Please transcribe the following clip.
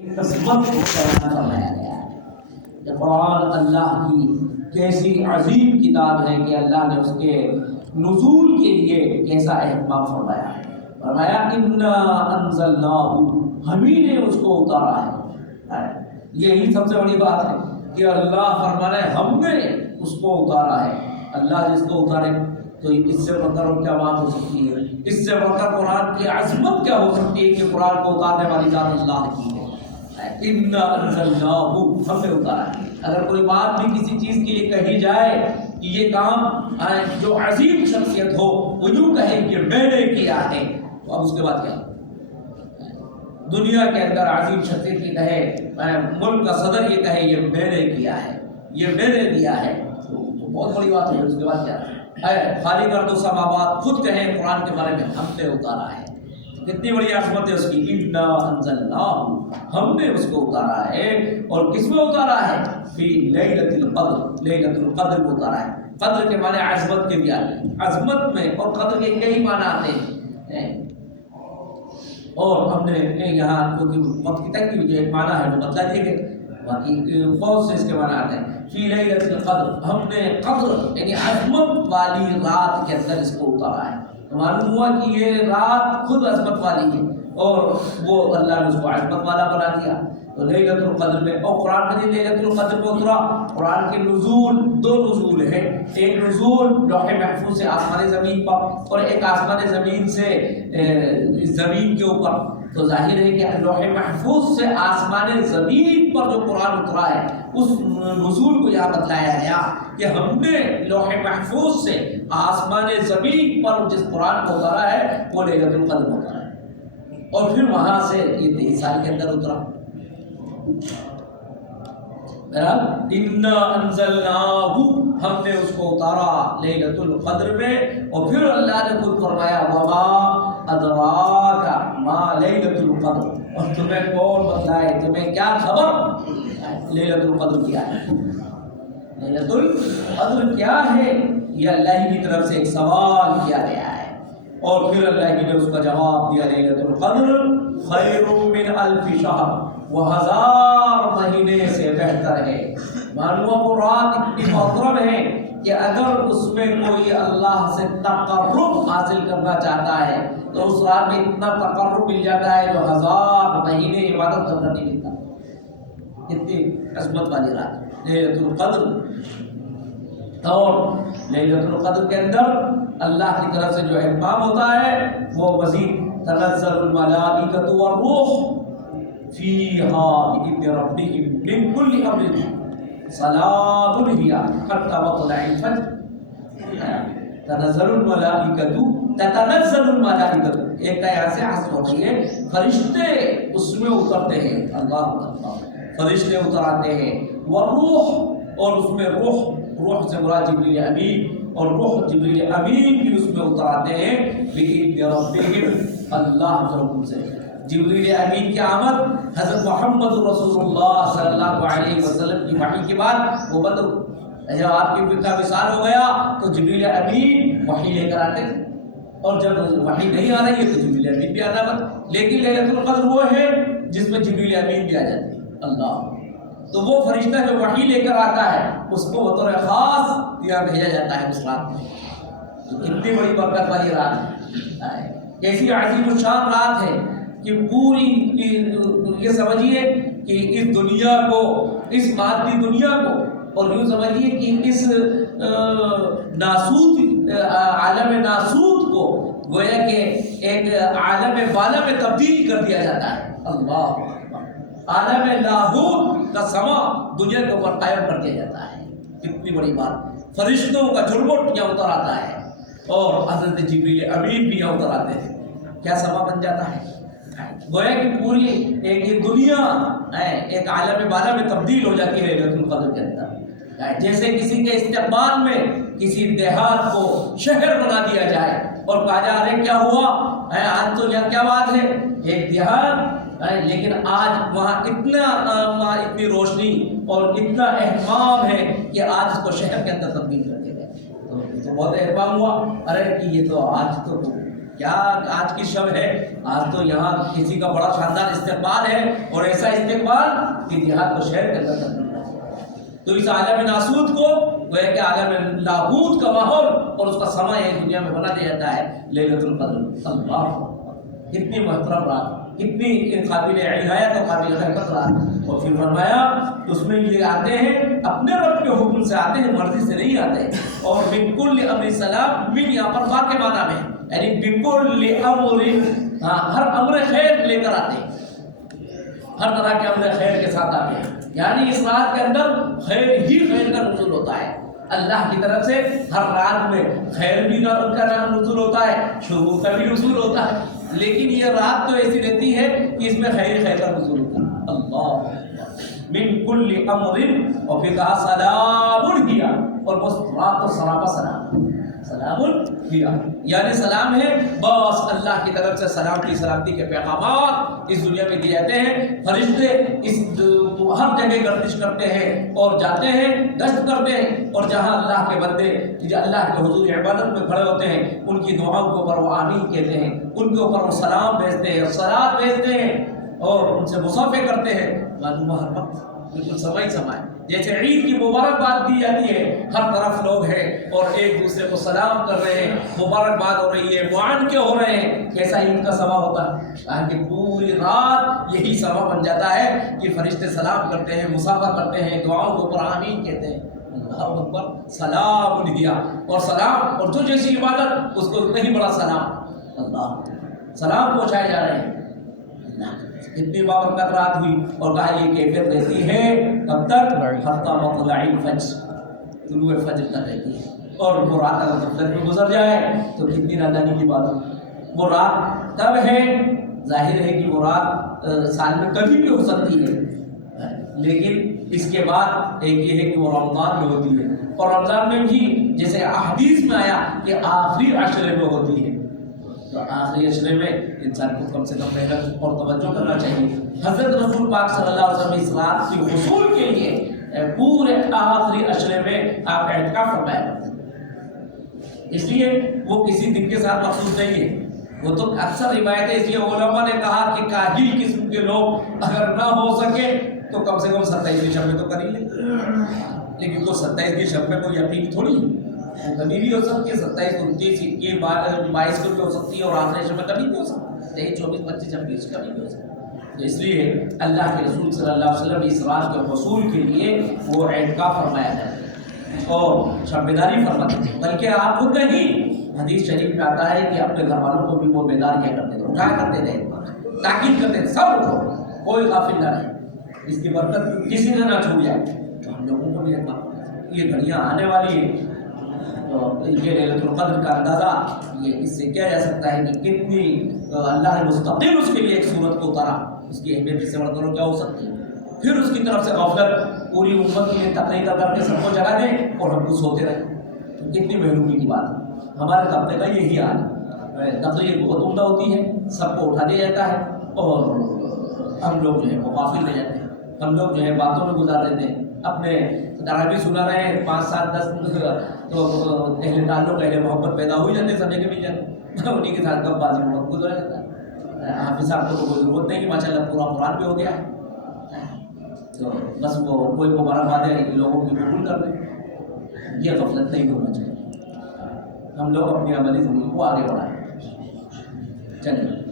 عظمت کو بیان فرمایا گیا ہے کہ قرآن اللہ کی کیسی عظیم کتاب ہے کہ اللہ نے اس کے نزول کے لیے کیسا اہتمام فرمایا ہے۔ فرمایا انا انزلناہ، ہم ہی نے اس کو اتارا ہے۔ یہی سب سے بڑی بات ہے کہ اللہ فرما رہے ہم نے اس کو اتارا ہے۔ اللہ جس کو اتارے تو اس سے بڑھ کر کیا بات ہو سکتی ہے؟ اس سے بڑھ کر قرآن کی عظمت کیا ہو سکتی ہے کہ قرآن کو اتارنے والی ذات اللہ کی ہے۔ انا انزلناہ، ہم نے اتارا ہے۔ اگر کوئی بات بھی کسی چیز کے لیے کہی جائے کہ یہ کام جو عظیم شخصیت ہو وہ یوں کہے کہ میں نے کیا ہے، تو اب اس کے بعد کیا؟ دنیا کے اندر عظیم شخصیت یہ کہے، ملک کا صدر یہ کہے یہ میں نے کیا ہے، یہ میں نے دیا ہے، تو بہت بڑی بات ہے۔ اس کے بعد کیا ہے؟ خالی کر دو سماوات خود کہیں قرآن کے بارے میں ہم نے اتارا ہے، کتنی بڑی عظمت ہے اس کی۔ انا انزلناہ، ہم نے اس کو اتارا ہے۔ اور کس میں اتارا ہے؟ فی لیلۃ القدر، لیلۃ القدر کو اتارا ہے۔ قدر کے معنی عظمت کے بھی آتے ہیں، عظمت میں اور قدر کے کئی معنی آتے ہیں۔ اور ہم نے یہاں کیونکہ وقت کی تنگی جو ایک معنی ہے وہ بتلا دیے گئے، باقی بہت سے اس کے معنی آتے ہیں۔ فی لیلۃ القدر، ہم نے قدر یعنی عظمت والی رات کے اندر اس کو اتارا ہے۔ تو معلوم ہوا کہ یہ رات خود عظمت والی ہے اور وہ اللہ نے اس کو عظمت والا بنا دیا۔ تو لیلۃ القدر میں، اور قرآن مجید لیلۃ القدر کو اترا۔ قرآن کے نزول دو نزول ہیں، ایک نزول لوح محفوظ سے آسمان زمین پر، اور ایک آسمان زمین سے زمین کے اوپر۔ تو ظاہر ہے کہ لوح محفوظ سے آسمان زمین پر جو قرآن اترا ہے اس نزول کو یہاں بتلایا گیا کہ ہم نے لوح محفوظ سے آسمان زمین پر جس قرآن کو اتارا ہے وہ لیلۃ القدر کو اتارا ہے، اور پھر وہاں سے یہ 23 سال کے اندر اترا۔ انا انزلناہ، ہم نے اس کو اتارا لیلۃ القدر میں۔ اور پھر اللہ نے خود فرمایا وما ادراک ما لیلۃ القدر، اور تمہیں کون بتلائے، تمہیں کیا خبر لیلۃ القدر کیا ہے؟ لیلۃ القدر کیا ہے؟ یہ اللہ کی طرف سے ایک سوال کیا گیا ہے، اور پھر اللہ نے اس کا جواب دیا لیلۃ القدر خیر من الف شہر، وہ 1000 مہینے سے بہتر ہے۔ معلوم وہ رات اتنی محترم ہے کہ اگر اس میں کوئی اللہ سے تقرب حاصل کرنا چاہتا ہے تو اس رات میں اتنا تقرب مل جاتا ہے جو 1000 مہینے عبادت کرنا نہیں ملتا۔ اتنی عظمت والی رات لیلۃ القدر۔ اور لیلۃ القدر کے اندر اللہ کی طرف سے جو اہتمام ہوتا ہے وہ مزید تنزل الملائکۃ والروح فیہا بإذن ربہم من کل امر سلام ہی حتی مطلع الفجر۔ تنزل الملائکۃ، تتنزل الملائکۃ، ایک طرح سے حسب ہو گئی ہے، فرشتے اس میں اترتے ہیں، اللہ اکبر، فرشتے اتراتے ہیں۔ والروح، اور اس میں روح سے مراد جبریل امین، اور روح جبریل امین بھی اس میں اتراتے ہیں بإذن ربہم، اللہ کے حکم سے۔ جبریل امین کی آمد حضرت محمد رسول اللہ صلی اللہ علیہ وسلم کی وحی کے بعد وہ بند ہو۔ جب آپ کی کا وصال ہو گیا تو جبریل امین وحی لے کر آتے تھے، اور جب وحی نہیں آ رہی ہے تو جبریل امین بھی آنا بند۔ لیکن لیلۃ القدر وہ ہے جس میں جبریل امین بھی آ جاتے ہیں، اللہ۔ تو وہ فرشتہ جو وحی لے کر آتا ہے اس کو بطور خاص یہاں بھیجا جاتا ہے اس رات میں۔ اتنی بڑی برکت والی رات ہے، کیسی عظیم الشان رات ہے کہ پوری یہ سمجھیے کہ اس دنیا کو، اس مادی دنیا کو، اور یوں سمجھیے کہ اس ناسوت عالم ناسوت کو گویا کہ ایک عالم بالا میں تبدیل کر دیا جاتا ہے، اللہ۔ عالم لاہوت کا سما دنیا کے اوپر قائم کر دیا جاتا ہے، کتنی بڑی بات۔ فرشتوں کا جھرمٹ یہاں اتر آتا ہے، اور حضرت جبریل امین بھی یہاں اتر آتے ہیں، کیا سما بن جاتا ہے؟ گویا کہ پوری ایک یہ دنیا ایک عالم بالا میں تبدیل ہو جاتی ہے لیلۃ القدر کے اندر۔ جیسے کسی کے استقبال میں کسی دیہات کو شہر بنا دیا جائے اور کہا جائے ارے کیا ہوا آج تو یہاں کیا بات ہے، ایک دیہات لیکن آج وہاں اتنی روشنی اور اتنا اہتمام ہے کہ آج اس کو شہر کے اندر تبدیل کر دیا گیا۔ تو بہت اہتمام ہوا، ارے کہ یہ تو آج تو کیا آج کی شب ہے، آج تو یہاں کسی کا بڑا شاندار استقبال ہے، اور ایسا استقبال کہ دیہات کو شہر کے اندر تبدیل کر دیا۔ تو اس عالم ناسود کو وہ ہے کہ عالم لاہوت کا ماحول اور اس کا سما ایک دنیا میں بنا دیا جاتا ہے لیلۃ القدر۔ اللہ کتنی محترم رات، کتنی قابل عنایت اور قابل خیرت رات۔ اور پھر فرمایا اس میں یہ آتے ہیں اپنے رب کے حکم سے آتے ہیں، مرضی سے نہیں آتے۔ اور من کل امر سلام، من یہاں پر واقع کے معنی میں، یعنی بکل امر، ہر امر خیر لے کر آتے ہیں، ہر طرح کے امر خیر کے ساتھ آتے ہیں، یعنی اس رات کے اندر خیر ہی خیر کا نزول ہوتا ہے اللہ کی طرف سے۔ ہر رات میں خیر بھی کا نزول ہوتا ہے، شروع کا بھی نزول ہوتا ہے، لیکن یہ رات تو ایسی رہتی ہے کہ اس میں خیر خیر کا نزول ہوتا ہے۔ اللہ من کل امر، اور پھر کہا سلام ہی، اور بس رات تو سراپا سلام، سلام ہی یعنی سلام ہے، بس اللہ کی طرف سے سلامتی کے پیغامات اس دنیا میں دیے جاتے ہیں۔ فرشتے اس ہر جگہ گردش کرتے ہیں اور جاتے ہیں، گشت کرتے ہیں، اور جہاں اللہ کے بندے جو اللہ کے حضور عبادت میں کھڑے ہوتے ہیں ان کی دعاؤں کے اوپر وہ آمین کہتے ہیں، ان کے اوپر وہ سلام بھیجتے ہیں، صلات بھیجتے ہیں، اور ان سے مصافحہ کرتے ہیں۔ معلوم ہر وقت بالکل سمائے جیسے عید کی مبارکباد دی جاتی ہے، ہر طرف لوگ ہیں اور ایک دوسرے کو سلام کر رہے ہیں، مبارکباد ہو رہی ہے، معانقے ہو رہے ہیں، کیسا عید کا سما ہوتا ہے کہ پوری رات یہی سما بن جاتا ہے کہ فرشتے سلام کرتے ہیں، مصافحہ کرتے ہیں، دعاؤں کے اوپر آمین کہتے ہیں۔ اللہ اکبر، سلام دیا، اور سلام، اور جو جیسی عبادت اس کو اتنا ہی بڑا سلام، اللہ سلام پہنچائے جا رہے ہیں۔ اتنی بابرکت رات ہوئی، اور کہا یہ کیفیت رہتی ہے کب تک؟ حتی مطلع الفجر، طلوع فجر تک رہتی ہے۔ اور وہ رات اگر غفلت میں گزر جائے تو کتنی نادانی کی بات ہے۔ وہ رات تب ہے، ظاہر ہے کہ وہ رات سال میں کبھی بھی ہو سکتی ہے، لیکن اس کے بعد ایک یہ ہے کہ وہ رمضان میں ہوتی ہے، اور رمضان میں بھی جیسے احادیث میں آیا کہ آخری عشرے میں ہوتی ہے، تو آخری عشرے میں انسان کو کم سے کم محنت اور توجہ کرنا چاہیے۔ حضرت رسول پاک صلی اللہ علیہ وسلم اس رات کے حصول کے لیے پورے آخری عشرے میں آپ اعتکاف فرمایا کرتے ہیں، اس لیے وہ کسی دن کے ساتھ مخصوص نہیں ہے، وہ تو اکثر روایتیں، اس لیے علماء نے کہا کہ کاہل قسم کے لوگ اگر نہ ہو سکے تو کم سے کم 27ویں شب میں تو کر ہی لیں، لیکن تو 27ویں شب میں کوئی یقین تھوڑی ہے، وہ کبھی بھی ہو سکتی ہے، 27 29 21 22 کو بھی ہو سکتی ہے، اور آخری شب میں کبھی بھی ہو سکتی ہے، 23 24 25 26 کبھی بھی ہو سکتی ہے۔ تو اس لیے اللہ کے رسول صلی اللہ علیہ وسلم اس رات کے حصول کے لیے وہ اعتکاف فرمایا جاتا اور شب بیداری فرماتے ہیں، بلکہ آپ خود نہیں، حدیث شریف میں آتا ہے کہ اپنے گھر والوں کو بھی وہ بیدار کیا کرتے تھے، اٹھایا کرتے تھے، تاکید کرتے تھے سب اٹھو، کوئی غافل نہ رہے، اس کی برکت کسی نے نہ چھوٹ جائے۔ تو ہم لوگوں کو بھی یہ گھڑیاں آنے والی ہیں، تو یہ لیلۃ القدر کا اندازہ یہ اس سے کیا جا سکتا ہے کہ کتنی اللہ نے مستقل اس کے لیے ایک صورت کو اتارا، اس کی اہمیت اس سے بڑھ کر کیا ہو سکتی ہے۔ پھر اس کی طرف سے غفلت پوری امت کے لیے تقریر کر کے سب کو جگہ دیں اور ہم کو سوتے رہیں، کتنی محرومی کی بات ہے۔ ہمارے طبقے کا یہی حال ہے، تقریر بہت عمدہ ہوتی ہے، سب کو اٹھا دیا جاتا ہے، اور ہم لوگ جو ہے وہ غافل رہ جاتے ہیں، ہم لوگ جو ہے باتوں میں گزار دیتے ہیں، اپنے تراویح سنا رہے ہیں 5 7 10 تو اہل تعلق اہل محبت پیدا ہو جاتے ہیں، سب جگہ مل جاتے، انہیں کے ساتھ کب بازی محبت گزر جاتا ہے۔ حافظ صاحب کو کوئی ضرورت نہیں، ماشاء اللہ پورا قرآن بھی ہو گیا ہے، تو بس وہ کوئی مبارکبادیں لوگوں کی قبول کر دیں، یہ غفلت نہیں ہونا چاہیے۔ ہم لوگ اپنی عملی زندگی کو آگے بڑھائیں۔ چلیے